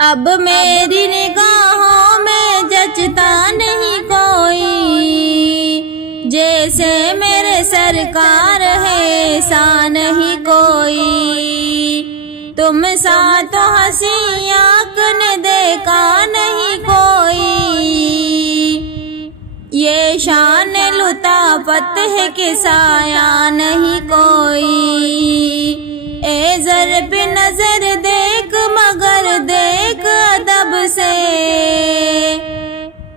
اب میری نگاہوں میں جچتا نہیں کوئی، جیسے میرے سرکار ہے ایسا نہیں کوئی، تم سا تو ہنسی آنکھ نے دیکھا نہیں کوئی، یہ شان لطافت ہے کہ سایہ نہیں کوئی، اے زر پہ نظر دیکھ مگر دیکھ ادب سے،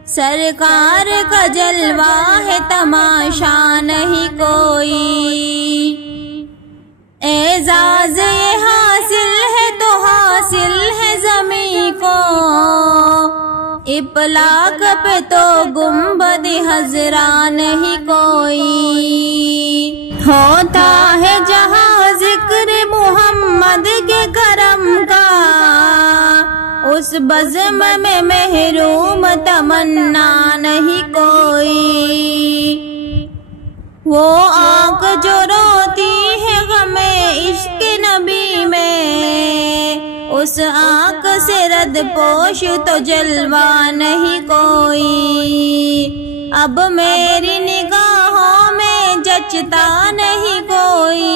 سرکار کا جلوہ ہے تماشا نہیں کوئی، اعزاز یہ حاصل ہے تو حاصل ہے زمیں کو، اپلاک پہ تو گنبد حضرا نہیں کوئی، ہوتا ہے جہاں ذکر محمد کے کرم کا، اس بزم میں محروم تمنا نہیں کوئی، وہ آنکھ جو روتی ہے غم عشق نبی میں، اس آنکھ سے رد پوش تو جلوہ نہیں کوئی، اب میری نگاہوں میں جچتا نہیں کوئی،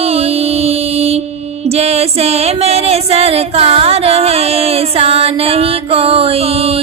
جیسے میرے سرکار ہے ایسا نہیں کوئی۔